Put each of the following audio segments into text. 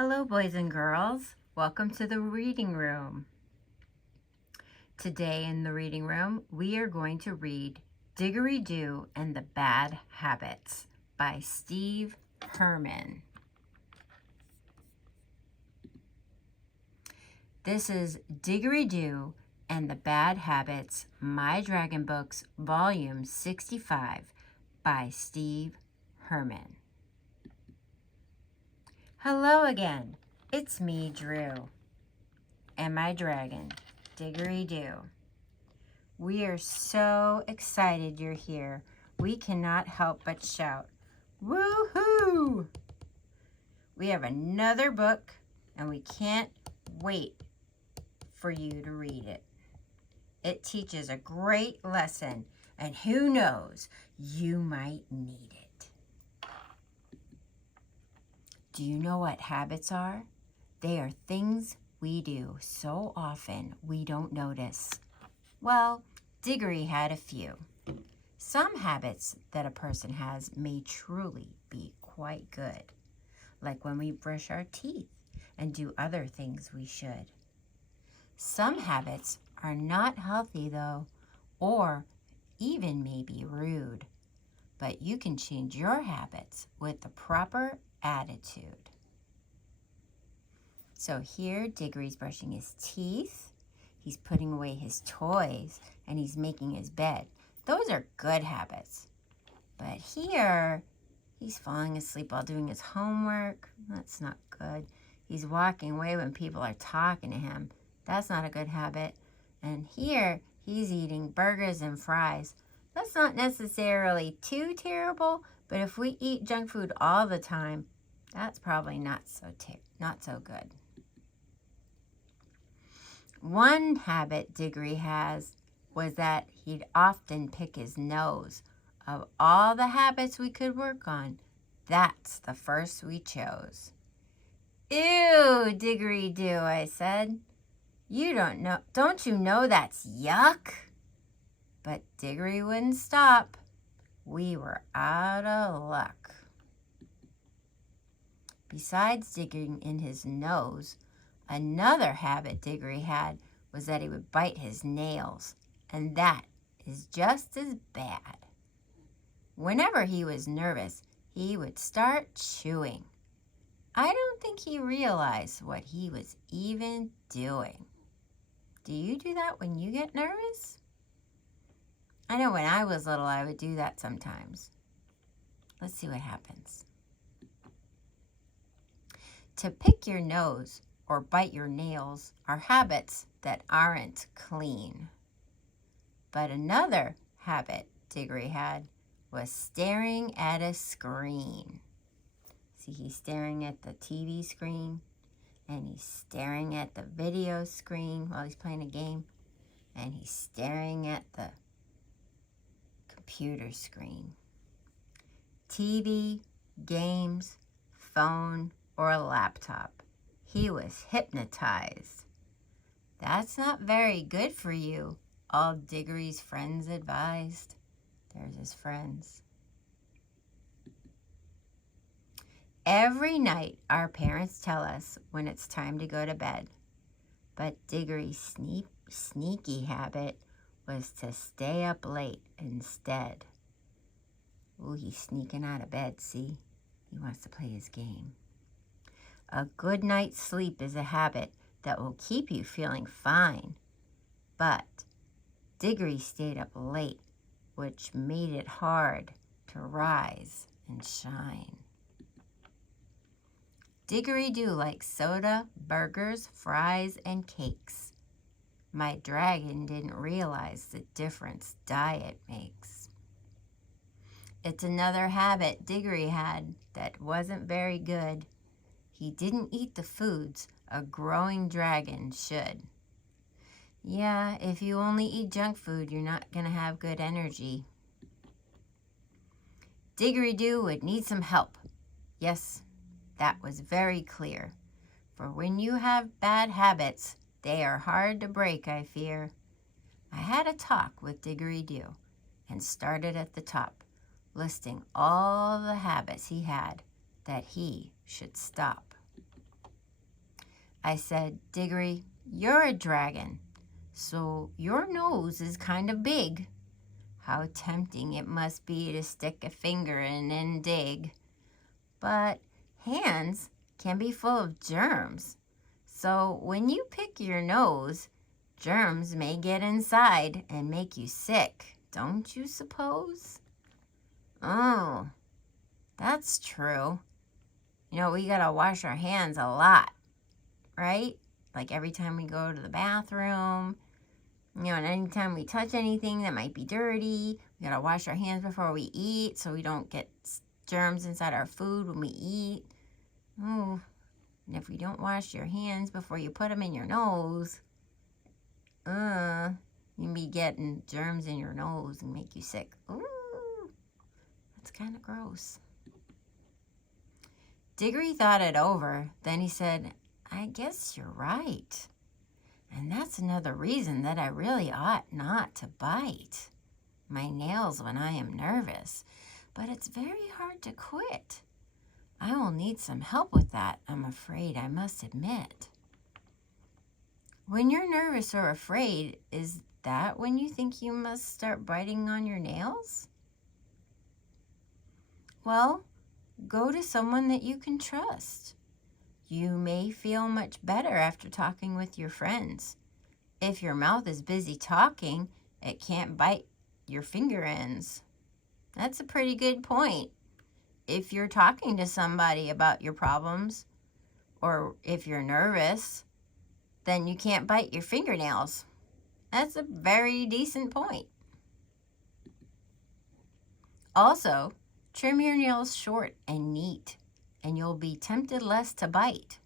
Hello, boys and girls. Welcome to the reading room. Today in the reading room, we are going to read Diggory Doo and the Bad Habits by Steve Herman. This is Diggory Doo and the Bad Habits, My Dragon Books, Volume 65 by Steve Herman. Hello again. It's me, Drew, and my dragon, Diggory Doo. We are so excited you're here. We cannot help but shout, woohoo! We have another book, and we can't wait for you to read it. It teaches a great lesson, and who knows, you might need it. Do you know what habits are? They are things we do so often we don't notice. Well, Diggory had a few. Some habits that a person has may truly be quite good, like when we brush our teeth and do other things we should. Some habits are not healthy though, or even maybe rude, but you can change your habits with the proper attitude. So here, Diggory's brushing his teeth, he's putting away his toys, and he's making his bed. Those are good habits. But here, he's falling asleep while doing his homework. That's not good. He's walking away when people are talking to him. That's not a good habit. And here, he's eating burgers and fries. That's not necessarily too terrible, but if we eat junk food all the time, that's probably not so good. One habit Diggory has was that he'd often pick his nose. Of all the habits we could work on, that's the first we chose. Ew, Diggory Doo, I said. Don't you know that's yuck? But Diggory wouldn't stop. We were out of luck. Besides digging in his nose, another habit Diggory had was that he would bite his nails, and that is just as bad. Whenever he was nervous, he would start chewing. I don't think he realized what he was even doing. Do you do that when you get nervous? I know when I was little, I would do that sometimes. Let's see what happens. To pick your nose or bite your nails are habits that aren't clean. But another habit Diggory had was staring at a screen. See, he's staring at the TV screen, and he's staring at the video screen while he's playing a game, and he's staring at the computer screen. TV, games, phone, or a laptop. He was hypnotized. That's not very good for you, all Diggory's friends advised. There's his friends. Every night our parents tell us when it's time to go to bed. But Diggory's sneaky habit was to stay up late instead. Ooh, he's sneaking out of bed, see? He wants to play his game. A good night's sleep is a habit that will keep you feeling fine. But Diggory stayed up late, which made it hard to rise and shine. Diggory Doo likes soda, burgers, fries, and cakes. My dragon didn't realize the difference diet makes. It's another habit Diggory had that wasn't very good. He didn't eat the foods a growing dragon should. Yeah, if you only eat junk food, you're not going to have good energy. Diggory Doo would need some help. Yes, that was very clear. For when you have bad habits, they are hard to break, I fear. I had a talk with Diggory Doo and started at the top, listing all the habits he had that he should stop. I said, Diggory, you're a dragon, so your nose is kind of big. How tempting it must be to stick a finger in and dig. But hands can be full of germs. So when you pick your nose, germs may get inside and make you sick, don't you suppose? Oh, that's true. You know, we gotta wash our hands a lot, right? Like every time we go to the bathroom, you know, and anytime we touch anything that might be dirty, we gotta wash our hands before we eat so we don't get germs inside our food when we eat. Oh, and if you don't wash your hands before you put them in your nose, you be getting germs in your nose and make you sick. Ooh, that's kind of gross. Diggory thought it over. Then he said, I guess you're right. And that's another reason that I really ought not to bite my nails when I am nervous. But it's very hard to quit. I will need some help with that, I'm afraid, I must admit. When you're nervous or afraid, is that when you think you must start biting on your nails? Well, go to someone that you can trust. You may feel much better after talking with your friends. If your mouth is busy talking, it can't bite your finger ends. That's a pretty good point. If you're talking to somebody about your problems, or if you're nervous, then you can't bite your fingernails. That's a very decent point. Also, trim your nails short and neat, and you'll be tempted less to bite.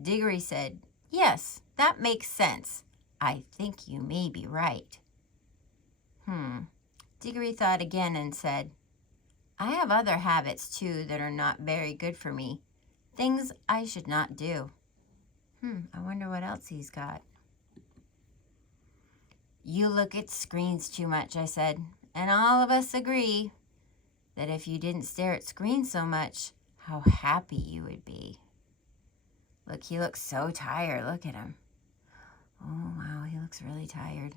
Diggory said, Yes, that makes sense. I think you may be right. Diggory thought again and said, I have other habits too that are not very good for me. Things I should not do. I wonder what else he's got. You look at screens too much, I said, and all of us agree that if you didn't stare at screens so much, how happy you would be. Look, he looks so tired. Look at him. Oh, wow, he looks really tired.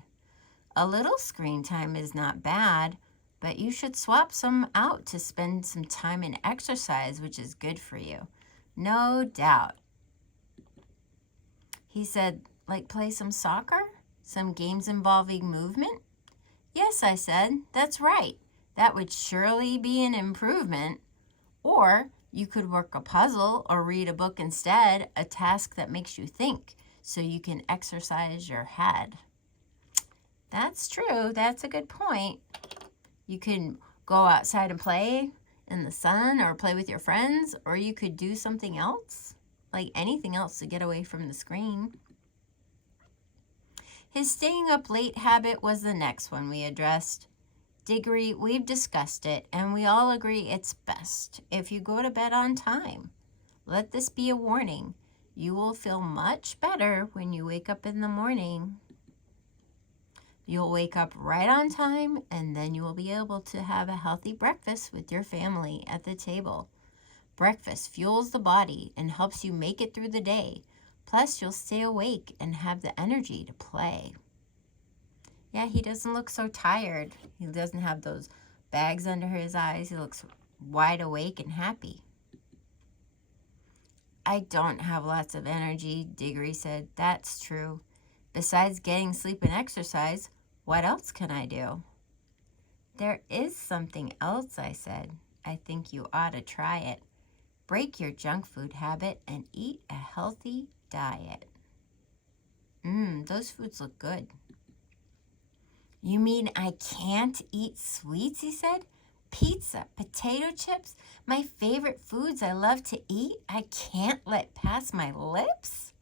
A little screen time is not bad, but you should swap some out to spend some time in exercise, which is good for you. No doubt. He said, like play some soccer? Some games involving movement? Yes, I said, that's right. That would surely be an improvement. Or you could work a puzzle or read a book instead, a task that makes you think, so you can exercise your head. That's true. That's a good point. You can go outside and play in the sun or play with your friends, or you could do something else, like anything else to get away from the screen. His staying up late habit was the next one we addressed. Diggory, we've discussed it, and we all agree it's best if you go to bed on time. Let this be a warning. You will feel much better when you wake up in the morning. You'll wake up right on time, and then you will be able to have a healthy breakfast with your family at the table. Breakfast fuels the body and helps you make it through the day. Plus, you'll stay awake and have the energy to play. Yeah, he doesn't look so tired. He doesn't have those bags under his eyes. He looks wide awake and happy. I don't have lots of energy, Diggory said. That's true. Besides getting sleep and exercise, what else can I do? There is something else, I said. I think you ought to try it. Break your junk food habit and eat a healthy diet. Those foods look good. You mean I can't eat sweets, he said? Pizza, potato chips, my favorite foods I love to eat, I can't let pass my lips?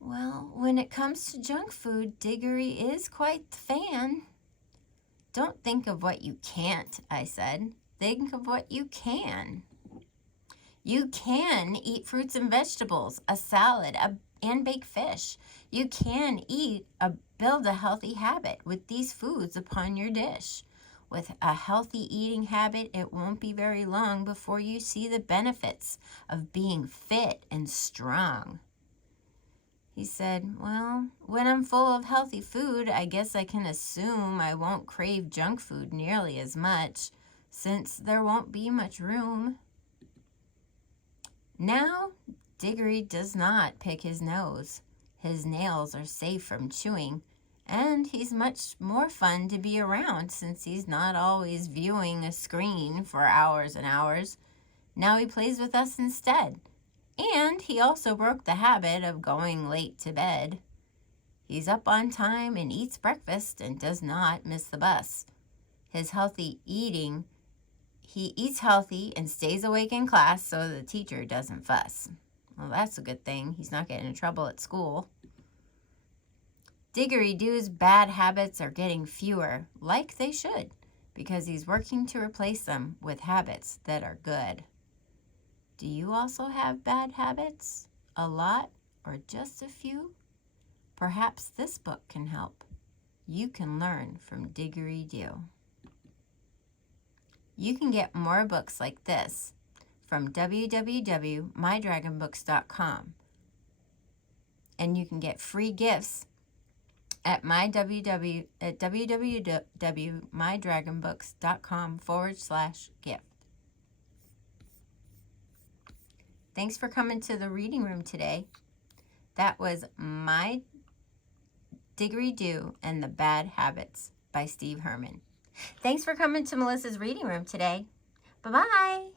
Well, when it comes to junk food, Diggory is quite the fan. Don't think of what you can't, I said. Think of what you can. You can eat fruits and vegetables, a salad, and baked fish. You can build a healthy habit with these foods upon your dish. with a healthy eating habit, it won't be very long before you see the benefits of being fit and strong. He said, well, when I'm full of healthy food, I guess I can assume I won't crave junk food nearly as much, since there won't be much room. Now, Diggory does not pick his nose. His nails are safe from chewing, and he's much more fun to be around since he's not always viewing a screen for hours and hours. Now he plays with us instead. And he also broke the habit of going late to bed. He's up on time and eats breakfast and does not miss the bus. His healthy eating, he eats healthy and stays awake in class so the teacher doesn't fuss. Well, that's a good thing. He's not getting in trouble at school. Diggory Doo's bad habits are getting fewer, like they should, because he's working to replace them with habits that are good. Do you also have bad habits? A lot or just a few? Perhaps this book can help. You can learn from Diggory Doo. You can get more books like this from www.mydragonbooks.com. And you can get free gifts at www.mydragonbooks.com/gift. Thanks for coming to the reading room today. That was My Diggory Doo and the Bad Habits by Steve Herman. Thanks for coming to Melissa's reading room today. Bye-bye.